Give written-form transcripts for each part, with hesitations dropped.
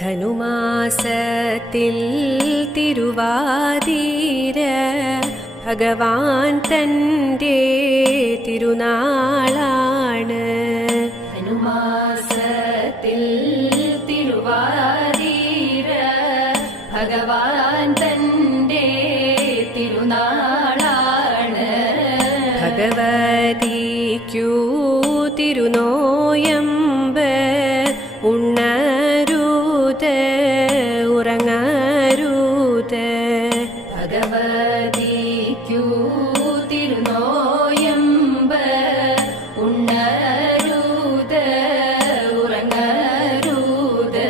ധനുമാസത്തിൽ തിരുവാതിര ഭഗവാൻ തൻ്റെ തിരുനാളാണ്. ധനുമാസത്തിൽ തിരുവാതിര ഭഗവാൻ തൻ്റെ തിരുനാളാണ്. ഭഗവതിക്കു തിരുനോയമ്പ് ഉണ്ണരുത് ഉറങ്ങരുത്. ഭഗവതിക്കു തിരുനോയമ്പ് ഉണ്ണരുത് ഉറങ്ങരുത്.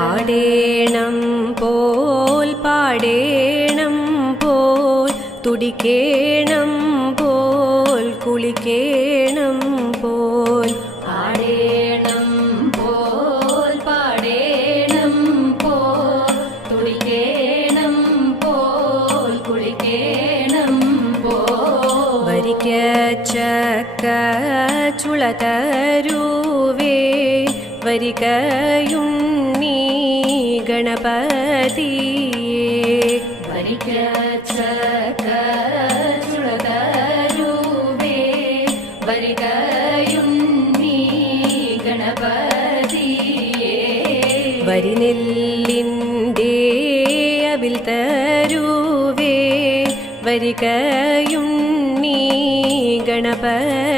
ആടേണം പോൽ പാടേണം പോൽ തുടിക്കേണം പോൽ കുളിക്കേണം പോൽ. ആടേണം പോൽ പാടേണം പോൽ തുടിക്കേണം പോൽ കുളിക്കേണം പോൽ. വരിക്ക ചക്ക ചുളതരുവേ വരികയുണ്ണി ഗണപതിയേ. വരിക്ക ചക്ക ചുളതരുവേ വരികയുണ്ണി ഗണപതിയേ. വരിനെല്ലിൻ്റെ അവിൽ തരുവേ വരികയുണ്ണി ഗണപതിയേ.